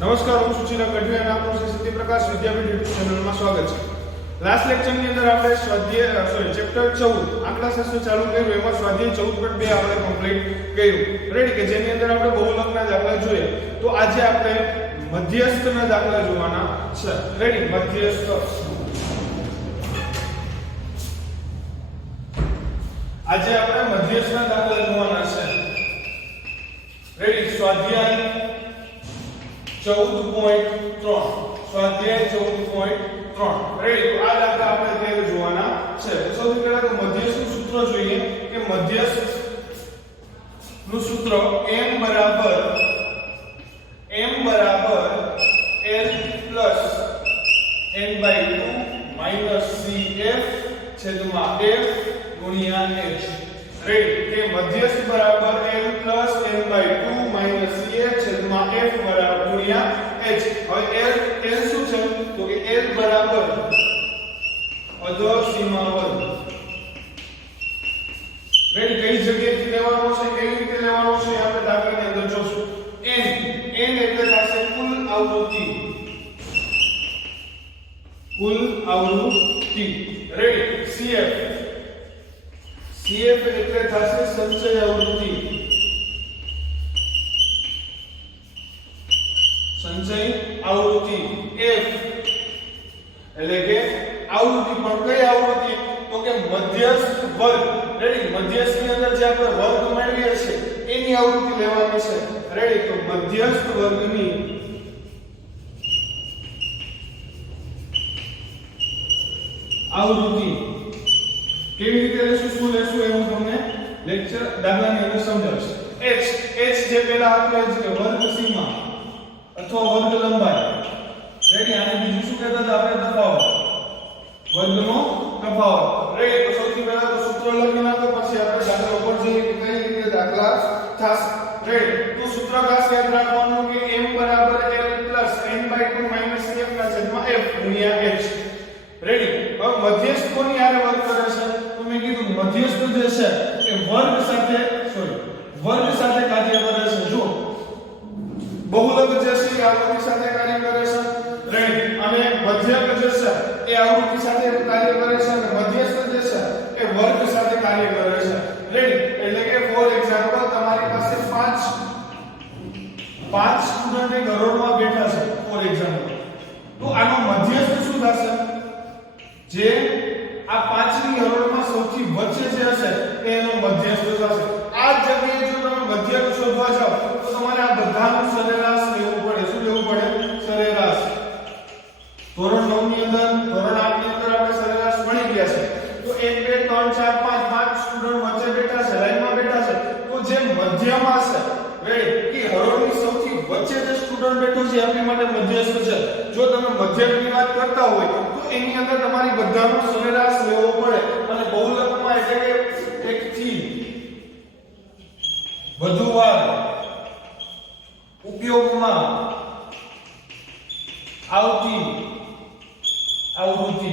નમસ્કાર, હું સુચિલા ગઢવી અને આપનું શ્રી સત્યપ્રકાશ વિદ્યાપીઠ યુટ્યુબ ચેનલમાં સ્વાગત છે. લાસ્ટ લેક્ચરની અંદર આપણે સ્વાધ્યાય ચેપ્ટર 14 આંકડાશાસ્ત્ર ચાલુ કર્યું. એમાં સ્વાધ્યાય 14.2 આપણે કમ્પ્લીટ કર્યું. રેડી, કે જેની અંદર આપણે બહુલકના દાખલા જોયા. તો આજે આપણે મધ્યસ્થના દાખલા જોવાના છે. રેડી, મધ્યસ્થ. આજે આપણે મધ્યસ્થના દાખલા જોવાના છે. રેડી, સ્વાધ્યાય 14.3 સ્વાધ્યાય 14.3 રેડી. તો આ દાખલા આપણે અત્યારે જોવાના છે. સૌથી પહેલા તો મધ્યસ્થનું સૂત્ર જોઈએ કે મધ્યસ્થ નું સૂત્ર m બરાબર l plus n/2 minus cf છેદમાં f ગુણ્યા h. રેડી, કે મધ્યસ્થ બરાબર l plus n/2 minus cf છેદમાં f બરાબર ગુણ્યા h. હવે l શું છે? તો કે l બરાબર અધર સીમા વર્ગ. રેડી, કઈ જગ્યાએથી લેવાનો છે, કેવી રીતે લેવાનો છે આપણે દાખલાની અંદર જોશું. n એટલે થશે કુલ આવૃત્તિ. રેડી, cf એટલે થશે સંચય આવૃત્તિ. f એટલે કે આવૃત્તિ. પણ કઈ આવૃત્તિ? તો કે મધ્યસ્થ વર્ગ. રેડી, મધ્યસ્થની અંદર જે આપણે વર્ગ મેળવીએ છીએ એની આવૃત્તિ લેવાની છે. રેડી, તો મધ્યસ્થ વર્ગની આવૃત્તિ કેવી રીતે લેશું, શું લેશું એ હું તમને લેક્ચર દાખલાની અંદર સમજાવીશ. h જે પહેલા આપણે જ કે વર્ગ સીમા અથવા વર્ગ લંબાઈ. રેડી, આને બીજું શું કહેતા હતા આપણે? તફાવત. વર્ગનો તફાવત. રેડી, તો સૌથી પહેલા તો સૂત્ર લખી નાખો, પછી આપણે દાખલા ઉપર જઈએ કે કઈ રીતે દાખલા થશે. રેડી, તો સૂત્ર ખાસ યાદ રાખવાનું કે m બરાબર l plus n/2 minus f ના છેદમાં f ગુણ્યા h. રેડી, હવે મધ્યસ્થ કોની હારે વર્ગ કરે છે? તો મેં કીધું મધ્યસ્થ જે છે એ વર્ગ સાથે કાર્ય કરે છે. જો બહુલક જે છે એ આવૃત્તિ સાથે કાર્ય કરે છે. રેડી, અને મધ્યક જે છે એ આવૃત્તિ સાથે કાર્ય કરે છે, અને મધ્યસ્થ જે છે એ વર્ગ સાથે કાર્ય કરે છે. રેડી, એટલે કે ફોર એક્ઝામ્પલ તમારી પાસે 5 સ્ટુડન્ટ એક હરોળમાં બેઠા છે ફોર એક્ઝામ્પલ. તો આનો મધ્યસ્થ શું થશે? જે આ 5 ની હરોળમાં સૌથી વચ્ચે જે હશે એનો મધ્યસ્થ થશે. આ જગ્યાએ જો તમે મધ્યક શોધવા જાઓ તો તમારે આ બધાનું સરેરાશ લેવું પડે. શું લેવું પડે? સરેરાશ. ધોરણ 9 ની અંદર, ધોરણ 8 ની અંદર આપણે સરેરાશ ભણી ગયા છે. તો 1 2 3 4 5 સ્ટુડન્ટ વચ્ચે બેઠા છે, લાઈનમાં બેઠા છે. તો જે મધ્યમાં છે, રેડી, કે હરોળની સૌથી વચ્ચે જે સ્ટુડન્ટ બેઠો છે આપણી માટે મધ્યસ્થ છે. જો તમે મધ્યકની વાત કરતા હોય તો એની અંદર તમારી બધાનો સરેરાશ લેવો પડે. અને બહુલકમાં એટલે કે એકથી વધુ વાર ઉપયોગમાં આવતી આવૃત્તિ.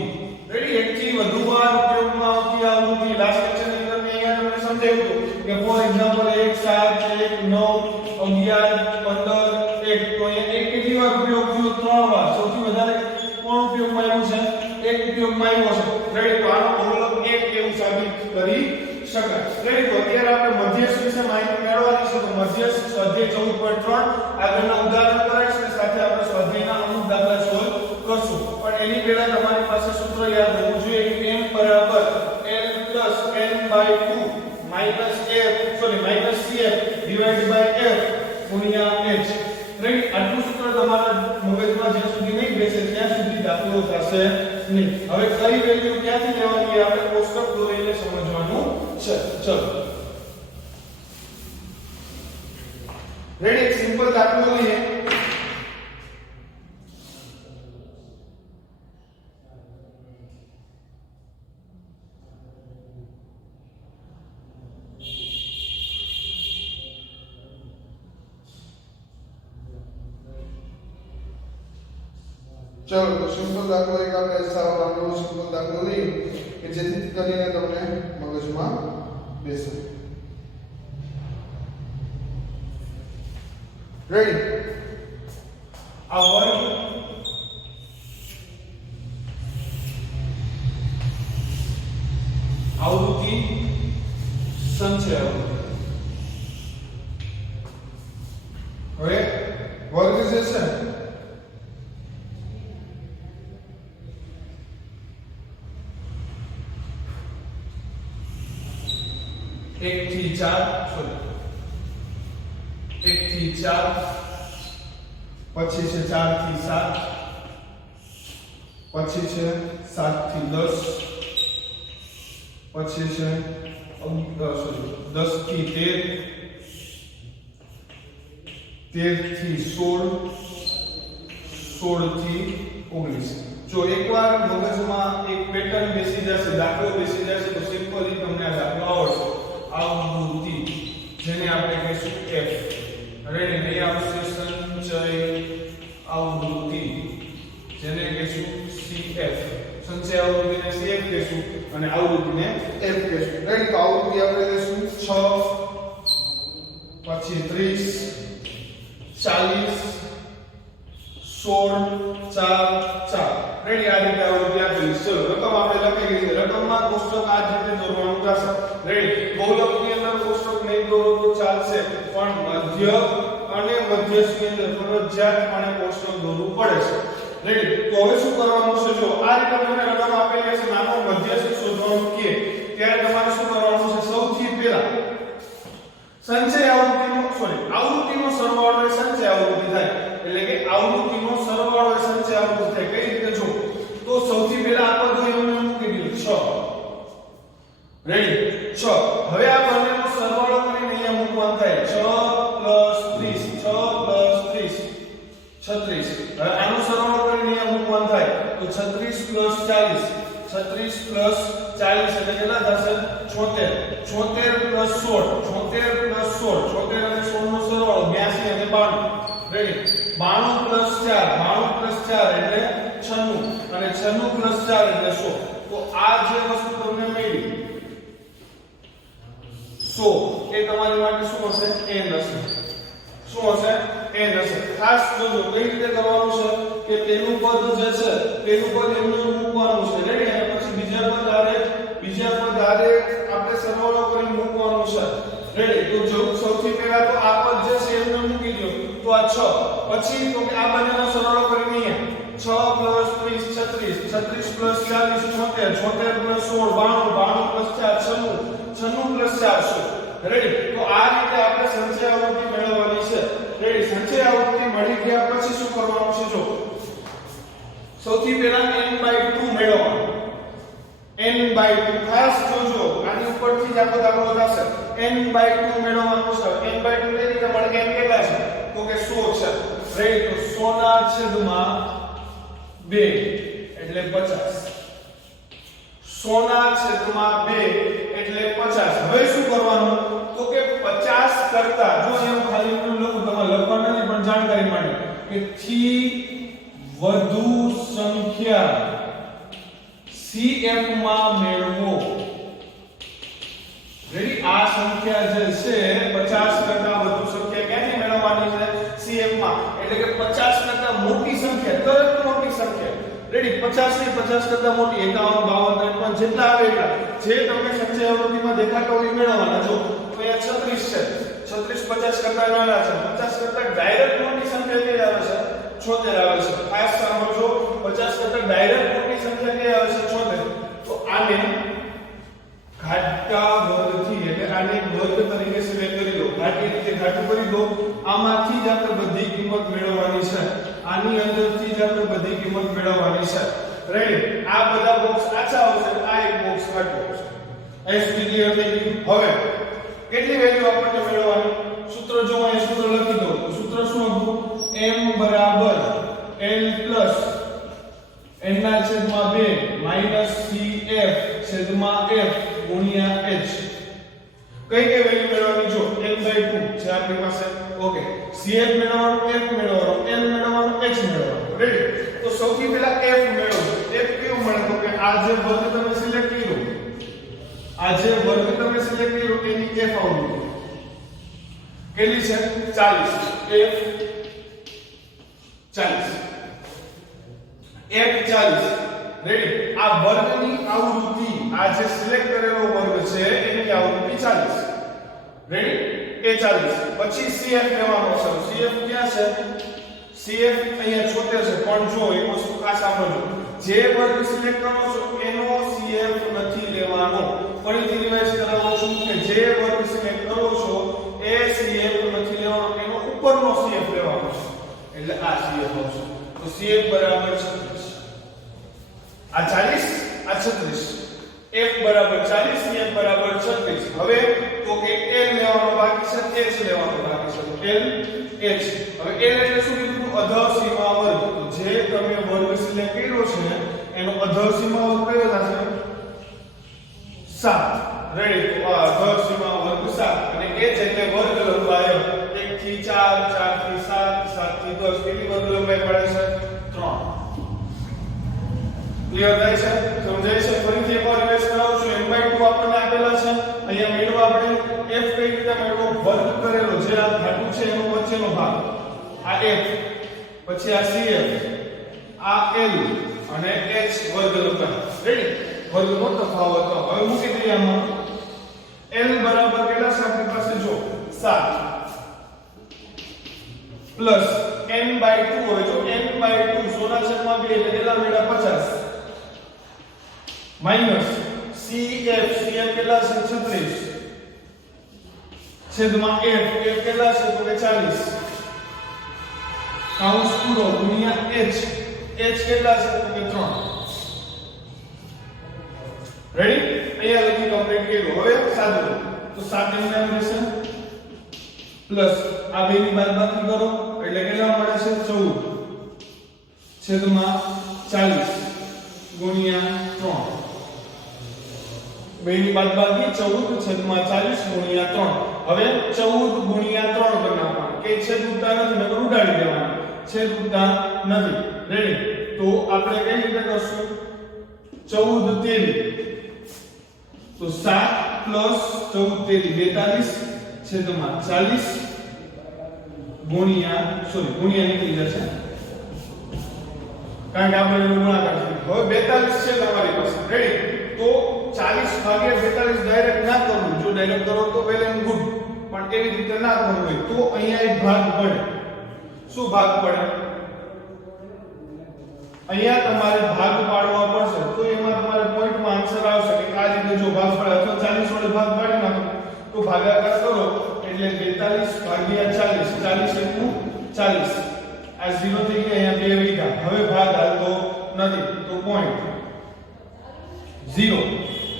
રેડી, એકથી વધુ વાર ઉપયોગમાં આવતી આવૃત્તિ. લાસ્ટ લેક્ચરની અંદર મેં અહીંયા તમને સમજાવ્યું કે ફોર એક્ઝામ્પલ 1 7 1 9 11 15 1. તો અહીંયા એક કેટલી વાર ઉપયોગ થયો? 3 વાર. સૌથી વધારે કોણ ઉપયોગમાં આવ્યું છે? એક ઉપયોગમાં આવ્યો છે. રેડી, તો આનો બહુલક એક એવું સાબિત કરી શકાય. રેડી, તો અત્યારે આપણે મધ્યસ્થ વિશે માહિતી મેળવવાની છે. તો મધ્યસ્થ સ્વાધ્યાય 14.3 આગળના ઉદાહરણ કરાવીશ અને સાથે આપણે સ્વાધ્યાયના અમુક દાખલા સોલ્વ કરશું. પણ એની પહેલા તમારી પાસે સૂત્ર યાદ રહેવું જોઈએ કે m બરાબર l plus n/2 minus cf divided by f ગુણ્યા h. રેડી, આટલું સૂત્ર તમારા મગજમાં જ્યાં સુધી નહીં બેસે ત્યાં સુધી દાખલો થશે નહીં. હવે કઈ વેલ્યુ ક્યાંથી લેવાની આપણે કોષ્ટક દોરીને સમજવાનું છે. ચલો, રેડી, એક સિમ્પલ દાખલો લઈએ. ચલો, તો સિમ્પલ દાખલો એક આપણે સાવ નાનો સિમ્પલ દાખલો લઈએ કે જેથી કરીને તમને મગજમાં બેસે. રેડી, આ વર્ગ આવૃત્તિ સંચય આવૃત્તિ. હવે વર્ગ જે છે 1 થી 4 સોરી 1 થી 4 પછી છે 4 થી 7 પછી છે 7 થી 10 પછી છે 10 થી 13 13 થી 16 16 થી 19. જો એકવાર મગજમાં એક પેટર્ન બેસી જશે, દાખલો બેસી જશે તો સિમ્પલી તમને આ દાખલો આવડશે. આવૃત્તિ જેને આપણે કહીશું F. રેડી? નહીં આવશે સંચય આવૃત્તિ જેને કહીશું CF. સંચય આવૃત્તિને CF કહીશું અને આવૃત્તિને F કહીશું. રેડી? તો આવૃત્તિ આપણે કહીશું 6 પછી 30 40 16 4 4. રેડી? આ રીતે આવૃત્તિ આપેલી છે. ચલો રકમ આપણે લખી ગઈ છે. રકમમાં કોષ્ટક આ રીતે દોરવાનું થશે. રેડી? બહુલકની અંદર કોષ્ટક નહીં દોરો તો ચાલશે, પણ મધ્ય અને મધ્યસ્થની અંદર ફરજિયાતપણે કોષ્ટક દોરવું પડે છે. રેડી? તો હવે શું કરવાનું છે? જો આ રીતે તમને રકમ આપેલી હશે, નાનો મધ્યસ્થ શોધવાનું કહે ત્યારે તમારે શું કરવાનું છે? સૌથી પહેલા સંચય આવૃત્તિનો સરવાળો એ સંચય આવૃત્તિ થાય. એટલે કે આવૃત્તિનો સરવાળો એ સંચય આવૃત્તિ થાય. કઈ રીતે? જો તો સૌથી પહેલા આ પદ એમને મૂકી દીધું 6. રેડી? 6. હવે આ બંનેનો સરવાળો કરીને અહીંયા મૂકવાનું થાય 6 + 30 6 + 30 36. હવે આનો સરવાળો કરીને અહીંયા મૂકવાનું થાય તો 36 + 40 36 + 40 એટલે કેટલા થશે? 76 76 + 16 76 + 16 76 અને 16 નો સરવાળો 82 અને 92. રેડી? 92 + 4 92 + 4 એટલે 96 અને 96 + 4 એટલે 100. તો આ જે વસ્તુ તમને મળી 100 એ તમારી માટે શું હશે? n હશે. શું હશે? n હશે. ખાસ જોજો કઈ રીતે કરવાનું છે કે પેલું પદ જે છે પેલું પદ એમને મૂકવાનું છે. રેડી? અને પછી બીજા પદ આરે આપણે સરવાળો કરીને મૂકવાનું છે. રેડી? તો જો સૌથી પહેલા તો આ પદ જે છે એમને મૂકી દો તો આ 6. પછી તો કે આ બંનેનો સરવાળો કરીને અહીંયા 6 + 30 36 36 + 40 76 76 + 16 92 92 + 4 96 96 + 4 100. રેડી? તો આ રીતે આપણે સંચય આવૃત્તિ મેળવવાની છે. રેડી? સંચય આવૃત્તિ મળી ગયા પછી શું કરવાનું છે? જો સૌથી પહેલા n/2 મેળવવાનું. n/2 ખાસ જોજો, આની ઉપરથી જ આપણો દાખલો થશે. n/2 મેળવવાનું છે. n/2 કઈ રીતે મળે? n કેટલા છે? તો કે 100 છે. રેડી? તો 100/2 એટલે 50. 100/2 એટલે 50. હવે શું કરવાનું? તો કે 50 કરતા જો હું ખાલી એટલું લખું, તમારે લખવાનું નથી પણ જાણકારી માટે કે થી વધુ સંખ્યા CF માં મેળવો. રેડી? આ સંખ્યા જે છે 50 કરતા વધુ સંખ્યા ક્યાંથી મેળવવાની છે? CF માં. એટલે કે 50 કરતા મોટી સંખ્યા, તરત મોટી સંખ્યા. રેડી? 50 ની 50 કરતા મોટી 51 52 53 જેટલા આવે એટલા જે તમને સંચય આવૃત્તિમાં દેખાતા હોય મેળવવાના. જો તો અહીંયા 36 છે. 36 50 કરતા નાના છે. 50 કરતા ડાયરેક્ટ મોટી સંખ્યા કઈ આવે છે? 76 આવે છે. ખાસ સાંભળજો, 50 કરતા ડાયરેક્ટ મોટી સંખ્યા કઈ આવે છે? 76. તો આને ઘાટકા વર્ગથી એટલે આને વર્ગ તરીકે સિલેક્ટ કરી દો. ઘાટી રીતે ઘાટું કરી દો. આમાંથી જ આપણે બધી કિંમત મેળવવાની છે. આની અંદરથી જ આપણે બધી કિંમત મેળવવાની છે. રેડી? આ બધા બોક્સ આછા આવશે, આ એક બોક્સ ઘાટું આવશે. અહીં સુધી ક્લિયર થઈ ગયું? હવે કેટલી વેલ્યુ આપણને મેળવવાની? સૂત્ર જો અહીં સૂત્ર લખી દો. તો સૂત્ર શું હતું? m = l + n/2 - CF/f ગુણ્યા h. કઈ વેલ્યુ મેળવવાની? જો n/2 છે આપણી પાસે. ઓકે. CF મેળવવાનું, f મેળવવાનું, n મેળવવાનું, h મેળવવાનું. રેડી? તો સૌથી પહેલા f મેળવો. f કેવું મળે? તો કે આ જે વર્ગ તમે સિલેક્ટ કર્યો, આ જે વર્ગ તમે સિલેક્ટ કર્યો એની f આવૃત્તિ કેટલી છે? 40. f 40 રેડી આ વર્ગની આવૃત્તિ આ જે સિલેક્ટ કરેલો વર્ગ છે એની આવૃત્તિ 40 રેડી એ 40 પછી CF લેવાનો છે CF ક્યાં છે CF અહીંયા 76 છે પણ જો એક વસ્તુ ખાસ સાંભળજો જે વર્ગ સિલેક્ટ કરો છો એનો CF નથી લેવાનો ફરીથી રિવાઇઝ કરાવું છું કે જે વર્ગ સિલેક્ટ કરો છો એ CF નથી લેવાનો એનો ઉપરનો CF લેવાનો છે એટલે આ CF આવશે તો CF બરાબર 36 આ 40 આ 36 F બરાબર 40 CF બરાબર 36 હવે તો કે L લેવાનો બાકી છે H લેવાનો બાકી છે તો L H હવે L એટલે શું કીધું અધર સીમા વર્ગ તો જે તમે વર્ગ સિલેક્ટ કર્યો છે એનો અધર સીમા વર્ગ કયો થશે 7 રેડી તો આ અધર સીમા વર્ગ 7 અને H એટલે વર્ગ લંબાઈ 1 થી 4 4 થી 7 7 થી 10 કેટલી વર્ગ લંબાઈ પડે છે 3 ક્લિયર થાય છે સમજાય છે ફરીથી એકવાર રિવાઇઝ કરાવું છું n/2 આપણને આપેલા છે અહીંયા મેળવો આપણે f કઈ રીતે મેળવો વર્ગ કરેલો જે આ ધાતુ છે એનો વચ્ચેનો ભાગ આ f પછી આ cf આ l અને h વર્ગ લંબાઈ રેડી વર્ગનો તફાવત હવે મૂકી દઈએ આમાં l બરાબર કેટલા છે આપણી પાસે જો 7 પ્લસ n/2 હવે જો n/2 સોના છેદમાં 2 એટલે કેટલા મેળા 50 માઈનસ CF કેટલા છે 36 છેદમાં F કેટલા છે તો કે 40 કૌંસ પૂરો ગુણ્યા H કેટલા છે તો કે 3 રેડી અહીંયા લખી કમ્પ્લીટ કર્યું હવે સાદું તો 7 એમ રહેશે પ્લસ આ બે ની બાદબાકી કરો એટલે કેટલા મળે છે 14 છેદમાં 40 ગુણ્યા 3 બેની બાદબાકી 14 છેદમાં 40 ગુણ્યા 3 હવે 14 ગુણ્યા 3 બનાવવાનું કે છેદ ઉડતા નથી નકર ઉડાડી દેવાનું છેદ ઉડતા નથી રેડી તો આપણે કઈ રીતે કરશું 14 13 તો 7 પ્લસ 14 42 છેદમાં 40 ગુણ્યા નીકળી જશે કારણ કે આપણે ગુણાકાર હવે 42 છે તમારી પાસે રેડી તો 40 ભાગ્યા 42 ડાયરેક્ટ ના કરવું જો ડાયરેક્ટ કરો તો વેલ એન્ડ ગુડ પણ એવી રીતે ના કરવું હોય તો અહીંયા એક ભાગ પડે શું ભાગ પડે અહીંયા તમારે ભાગ પાડવા પડશે તો એમાં તમારે પોઈન્ટમાં આન્સર આવશે કે આ રીતે જો ભાગ પડે અથવા 40 વડે ભાગ પાડી નાખો તો ભાગાકાર કરો એટલે 42 ભાગ્યા 40 40 આ 0 થઈ ગયા અહીંયા 2 વિઘા હવે ભાગ હાલતો નથી તો પોઈન્ટ 0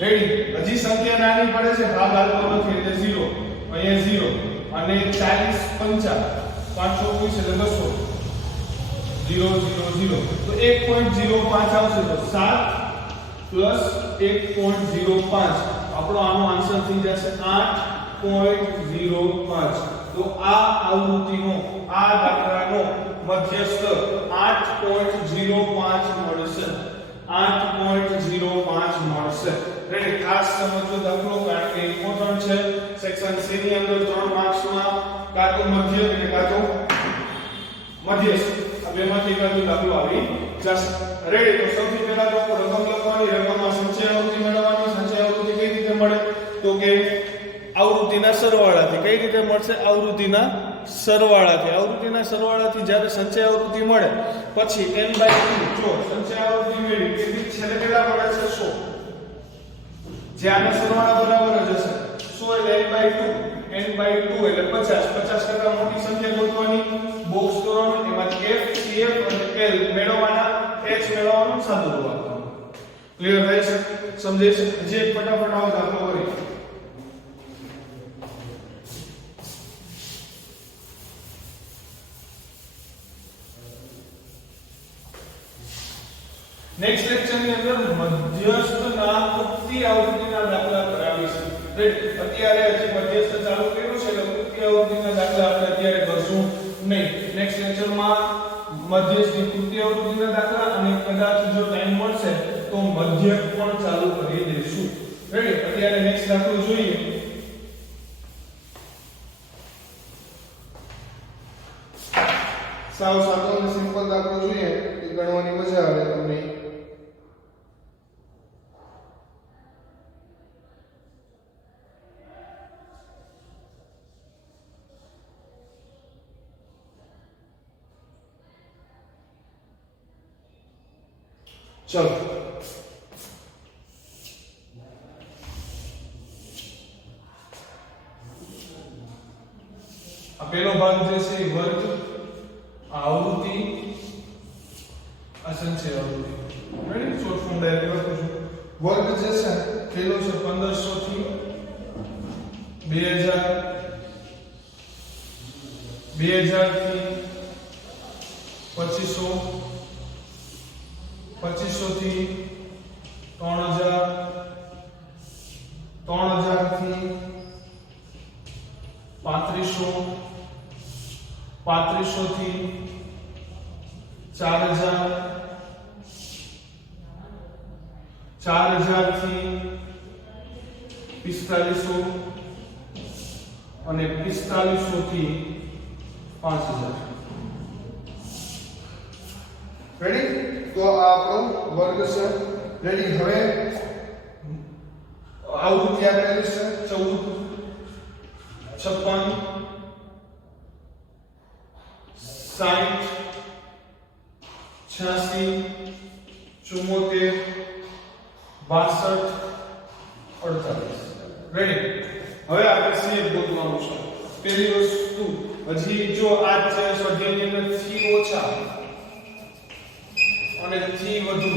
રેડી હજી સંખ્યા નાની પડે છે ભાગ હાલતો નથી એટલે 0 અહીંયા 0 અને 40 50 520 એટલે 200 0 0 0 તો 1.05 આવશે તો 7 પ્લસ 1.05 આપણો આનો આન્સર થઈ જશે 8.05 તો આ આવૃત્તિનો આ દાખલાનો મધ્યસ્થ 8.05 મળશે 8.05 મળશે રેડી ખાસ સમજો દાખલો કારણ કે ઇમ્પોર્ટન્ટ છે સેક્શન C ની અંદર 3 માર્ક્સમાં કાં તો મધ્ય અને કાં તો મધ્યસ્થ આ બેમાંથી કાં દાખલો આવી જશે રેડી તો સૌથી પહેલા તો રકમ લખવાની રકમમાં સંચય આવૃત્તિ મેળવવાની સંચય આવૃત્તિ કઈ રીતે મળે તો કે આવૃત્તિના સરવાળાથી કઈ રીતે મળશે આવૃત્તિના સરવાળાથી જ્યારે સંચય આવૃત્તિ મળે પછી n/2 જો સંચય આવૃત્તિ મેળવી કે છેલ્લે કેટલા મળે છે 100 જે આના સરવાળા બરાબર જ હશે 100 એટલે n/2 એટલે 50 કરતા મોટી સંખ્યા ગોતવાની બોક્સ કરવાનું એમાંથી f cf અને l મેળવવાના h મેળવવાનું સાદું કરવાનું ક્લિયર થાય છે સમજે છે જે ફટાફટ આવો દાખલો કરી નેક્સ્ટ લેક્ચર ની અંદર મધ્યસ્થના ઉક્તિ આવૃત્તિના દાખલા કરાવીશું રાઈટ અત્યારે હજી મધ્યસ્થ ચાલુ કર્યું છે એટલે ઉક્તિ આવૃત્તિના દાખલા આપણે અત્યારે કરશું નહીં નેક્સ્ટ લેક્ચરમાં મધ્યસ્થની ઉક્તિ આવૃત્તિના દાખલા અને કદાચ જો ટાઈમ મળશે તો મધ્યક પણ ચાલુ કરી દઈશું રાઈટ અત્યારે નેક્સ્ટ દાખલો જોઈએ સાવ સાદો અને સિમ્પલ દાખલો જોઈએ કે ગણવાની મજા આવે તમને. ચલો આ પહેલો ભાગ જે છે એ વર્ગ, આવૃત્તિ, આ સંચય આવૃત્તિ. રેડી? શોર્ટ ફોર્મ ડાયરેક્ટ લખું છું. વર્ગ જે છે પહેલો છે 1500 થી 2000, 2000 થી 2500, 2500 થી 3000, 3000 થી 3500, 3500 થી 4000, 4000 થી 4500 અને 4500 થી 5000. રેડી? તો આ આપણો વર્ગ છે. રેડી? હવે આવૃત્તિ આપેલી છે 14, 56, 60, 86, 74, 62, 48. રેડી? હવે આપણે સીએફ ગોતવાનું છે. પહેલી વસ્તુ, હજી જો આ છે સ્વાધ્યાયની અંદર થી ઓછા અને થી વધુ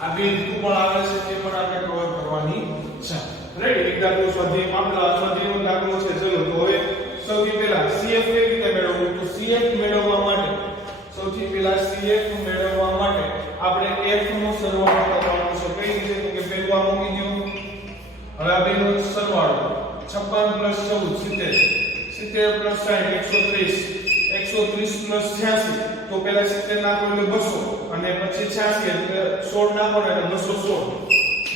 આ બે રીતો પણ આવે છે, તે પણ આપણે કવર કરવાની છે. રેડી? એક દાખલો સ્વાધ્યાયમાં આપેલો સ્વાધ્યાયનો દાખલો છે. ચલો તો હવે સૌથી પહેલા સીએફ કેવી રીતે મેળવવું? તો સીએફ મેળવવા માટે સૌથી પહેલા સીએફ મેળવવા માટે આપણે એફ નો સરવાળો કરવાનો છે. કઈ રીતે? તો કે પહેલું આ મૂકી દો. હવે આ બેનો સરવાળો 56 + 14 70, 70 + 60 130, 130 + 86 તો પહેલા 70 નાખો એટલે 200 અને પછી 86 એટલે 16 નાખો એટલે 216,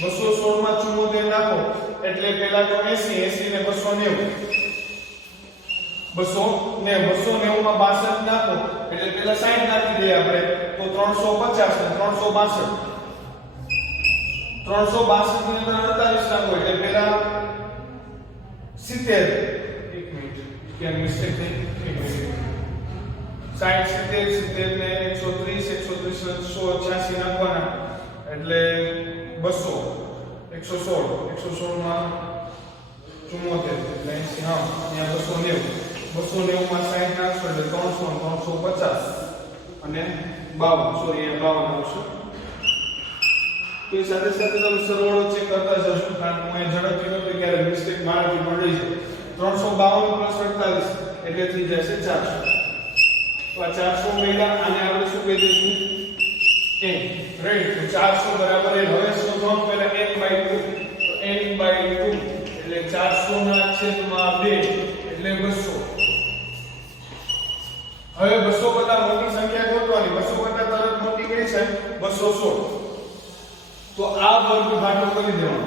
216 માં 74 નાખો એટલે પહેલા તો 80, 80 ને 290, 290 માં 62 નાખો એટલે પહેલા 60 નાખી દઈએ આપણે તો 350 ને 362, 362 ની અંદર 48 નાખો એટલે પહેલા 70. એક મિનિટ, ક્યાં મિસ્ટેક થઈ? એક મિનિટ. 60, 70, 70 ને 130, 130 186 નાખવાના એટલે 200, 116 માં 74 એટલે 80, હા અહીંયા 290 માં 60 નાખશો એટલે 300, 350 અને 52, સોરી અહીંયા 52 આવશે. તો એ સાથે સાથે તમે સરવાળો ચેક કરતા જશો, કારણ કે હું ઝડપથી નહોતો ક્યારે મિસ્ટેક મારાથી મળી જાય. 352 + 48 એટલે થઈ જશે 400. તો આ 400 મળ્યા, આને આપણે શું કહી દઈશું? n. રાઈટ? તો 400 બરાબર n. હવે શોધવાનું પહેલા n/2. તો n/2 એટલે 400 ના છેદમાં 2 એટલે 200. હવે 200 કરતા મોટી સંખ્યા ગોતવાની. 200 કરતા તરત મોટી કઈ છે? 216. તો આ વર્ગ ઘાટો કરી દેવાનો.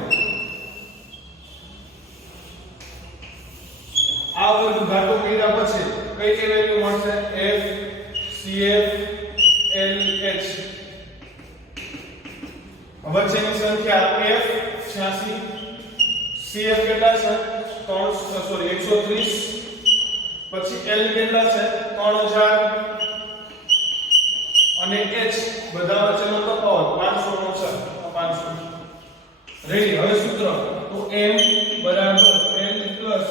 આ વર્ગ ઘાટો કર્યા પછી કઈ કઈ વેલ્યુ મળશે? f, cf, lh. વચ્ચેની સંખ્યા f 86, cf કેટલા છે? 130, પછી l કેટલા છે? 3000 અને h બધા વચ્ચેનો તફાવત 500 નો છે. 500. રેડી? હવે સૂત્ર તો m બરાબર l plus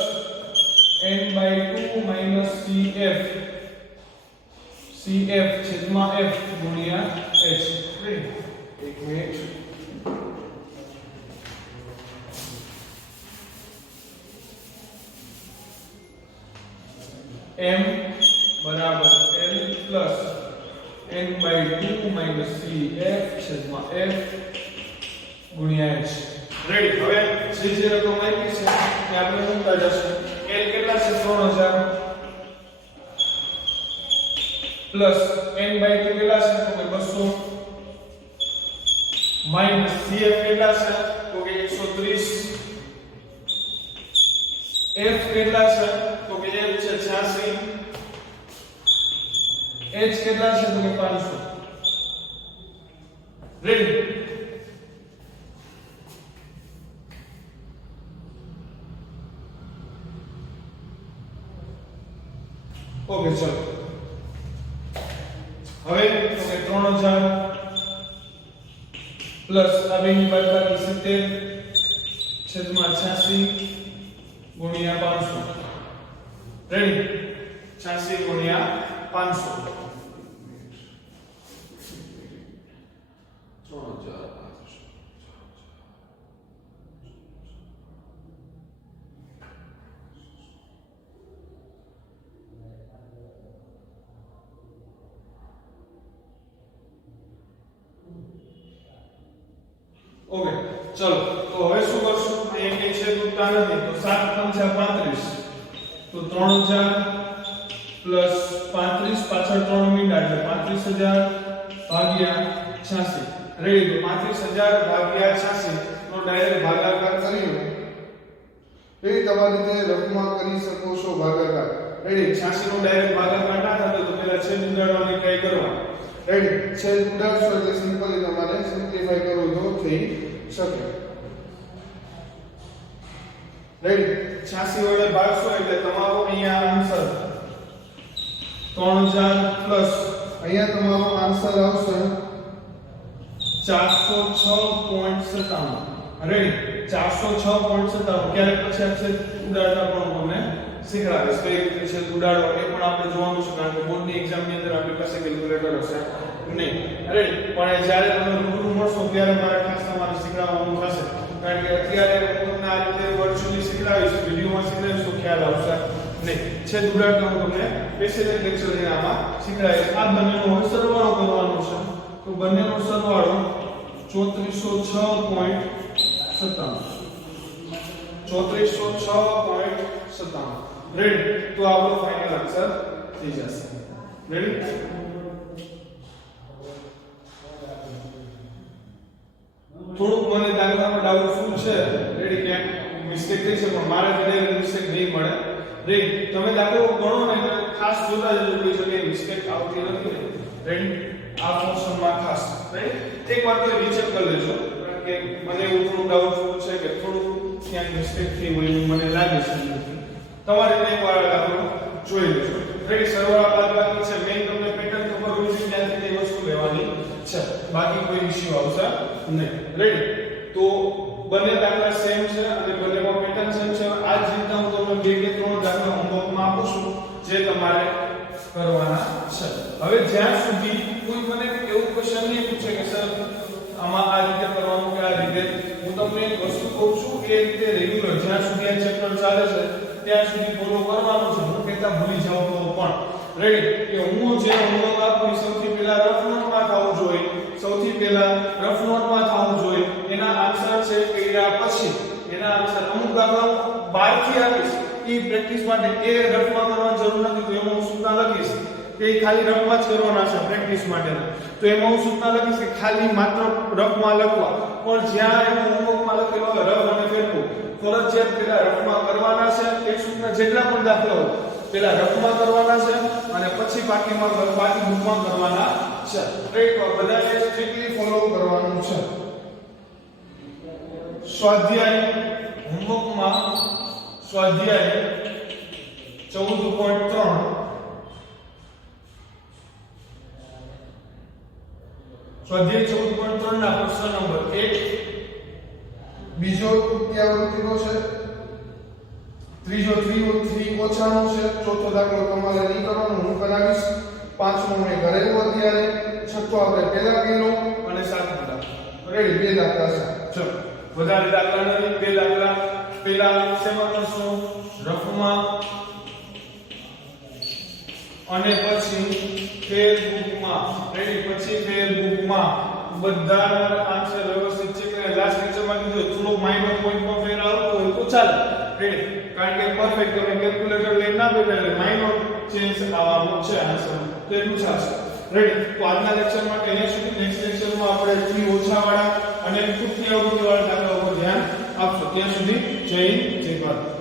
n/2 minus cf છેદમાં f ગુણ્યા h. રેડી? એક મિનિટ. m બરાબર l plus n/2 minus cf છેદમાં f ગુણ્યા h. રેડી? હવે જે રકમ આપી છે એ આપણે મૂકતા જશું. l કેટલા છે? 3000 પ્લસ n/2 કેટલા છે? તો કે 200 માઈનસ cf કેટલા છે? તો કે 130, f કેટલા છે? તો કે f છે 86, h કેટલા છે તો કે 500 રેડી ઓકે ચલો હવે તો કે 3000 પ્લસ આ બેની બાદબાકી 70 છેદમાં 86 ગુણ્યા 500 રેડી 86 ગુણ્યા 500 ઓકે ચલો તો હવે શું કરશું અહીંયા કઈ છે તૂટતા નથી તો 7 પંચા 35 તો 3000 પ્લસ 35 પાછળ 3 મીંડા એટલે 35000 ભાગ્યા 86 રેડી તો 35000 ભાગ્યા 86 નો ડાયરેક્ટ ભાગાકાર કરીએ રેડી તમારી રીતે રકમમાં કરી શકો છો ભાગાકાર રેડી 86 નો ડાયરેક્ટ ભાગાકાર ના થતો તો પહેલા છેદ ઉડાડવાની ટ્રાય કરવા રેડી છેદ ઉડાડશો એટલે સિમ્પલી તમારે સિમ્પ્લિફાઈ કરવું તો થઈ શકે રેડી 86 વડે ભાગશો એટલે તમારો અહીંયા આન્સર 3000 પ્લસ અહીંયા તમારો આન્સર આવશે 406.57 રેડી 406.57 ક્યારેક પછી આપણે ઉડાડતા પણ તમને શીખડાવીશ કઈ રીતે છે ઉડાડો એ પણ આપણે જોવાનું છે કારણ કે બોર્ડની એક્ઝામની અંદર આપણી પાસે કેલ્ક્યુલેટર હશે નહીં રેડી પણ જ્યારે તમે રૂબરૂ મળશો ત્યારે મારે ખાસ તમારે શીખડાવવાનું થશે કારણ કે અત્યારે હું આ રીતે વર્ચ્યુઅલી શીખડાવીશ વિડિયોમાં શીખડાવીશ તો ખ્યાલ આવશે નહીં છે ઉડાડતા હું તમને સ્પેશિયલ લેક્ચર લઈને આમાં શીખડાવીશ આ બંનેનો સરવાળો કરવાનો છે તો બંનેનો સરવાળો 3406.57 રેડી તો આપણો ફાઇનલ આન્સર થઈ જશે રેડી થોડુંક મને દાખલામાં ડાઉટફુલ છે રેડી ક્યાંક મિસ્ટેક થઈ છે પણ મારે ડાયરેક્ટ મિસ્ટેક નહીં મળે રેડી તમે દાખલો ગણો ને એટલે ખાસ જોતા જજો કોઈ જગ્યાએ મિસ્ટેક આવતી નથી રેડી આ ફંક્શનમાં ખાસ રાઈટ એક વાર તો રીચેક કરી લેજો કારણ કે મને એવું થોડું ડાઉટફુલ છે કે થોડું ક્યાંક મિસ્ટેક થઈ હોય એવું મને લાગે છે તમારે એક વાર દાખલો જોઈ લેજો રેડી સરવાળા બાદબાકી છે મેઈન તમને પેટર્ન ખબર હોવી જોઈએ ત્યાંથી તે વસ્તુ લેવાની છે બાકી કોઈ ઇશ્યુ આવશે નહીં રેડી તો બંને દાખલા સેમ છે અને બંનેમાં પેટર્ન સેમ છે આ જ રીતના હું તમને 2 કે 3 દાખલા હોમવર્કમાં આપું છું જે તમારે કરવાના છે હવે જ્યાં સુધી કોઈ મને એવું ક્વેશ્ચન નહીં પૂછે કે સર આમાં આ રીતે કરવાનું કે આ રીતે હું તમને એક વસ્તુ કહું છું કે એ રીતે રેગ્યુલર જ્યાં સુધી આ ચેપ્ટર ચાલે છે ત્યાં સુધી ફોલો કરવાનું છે હું કહેતા ભૂલી જાઉં તો પણ રેડી કે હું જે હોમવર્ક આપું સૌથી પહેલા રફ નોટમાં થવું જોઈએ સૌથી પહેલા રફ નોટમાં થવું જોઈએ એના આન્સર છે કર્યા પછી એના આન્સર અમુક દાખલાઓ બહારથી આપીશ એ પ્રેક્ટિસ માટે એ રફમાં કરવાની જરૂર નથી તો એમાં હું સૂચના લખીશ કે ખાલી રફમાં જ કરવાના છે પ્રેક્ટિસ માટે તો એમાં હું સૂચના લખીશ કે ખાલી માત્ર રફમાં લખવા પણ જ્યાં એનો હોમવર્કમાં લખેલો હોય રફ અને ફેરવું ફરજિયાત પહેલા રફમાં કરવાના છે એક સૂચના જેટલા પણ દાખલાઓ પહેલા રફમાં કરવાના છે અને પછી બાકી બુકમાં કરવાના છે રાઈટ બધાને સ્ટ્રિક્ટલી ફોલો કરવાનું છે સ્વાધ્યાય હોમવર્કમાં સ્વાધ્યાય 14.3 સ્વાધ્યાય 14.3 ના પ્રશ્ન નંબર 1 બીજો પુનરાવૃત્તિનો છે ત્રીજો 3 ઓછાનો છે ચોથો દાખલો તમારે નહીં કરવાનો હું કરાવીશ પાંચમો મેં કરેલો અત્યારે છઠ્ઠો આપણે પહેલા કર્યો અને સાતમો દાખલો રેડી 2 દાખલા છે ચલો વધારે દાખલા નથી 2 દાખલા પહેલા શેમાં કરશું રફમાં અને પછી ફેરબુકમાં રેડી પછી ફેરબુકમાં બધા આન્સર વ્યવસ્થિત છે કે લાસ્ટ લેક્ચરમાં કીધું થોડો માઇનર પોઈન્ટમાં ફેર આવતો હોય તો ચાલે રેડી કારણ કે પરફેક્ટ તમે કેલ્ક્યુલેટર લઈને ના બેઠા એટલે માઇનર ચેન્જ આવવાનો છે આન્સર તો એટલું ચાલશે રેડી તો આજના લેક્ચર માટે અહીંયા સુધી નેક્સ્ટ લેક્ચરમાં આપણે 3 ઓછા વાળા અને પુનરાવૃત્તિ વાળા દાખલા ઉપર ધ્યાન આપશું ત્યાં સુધી જય હિન્દ જય ભારત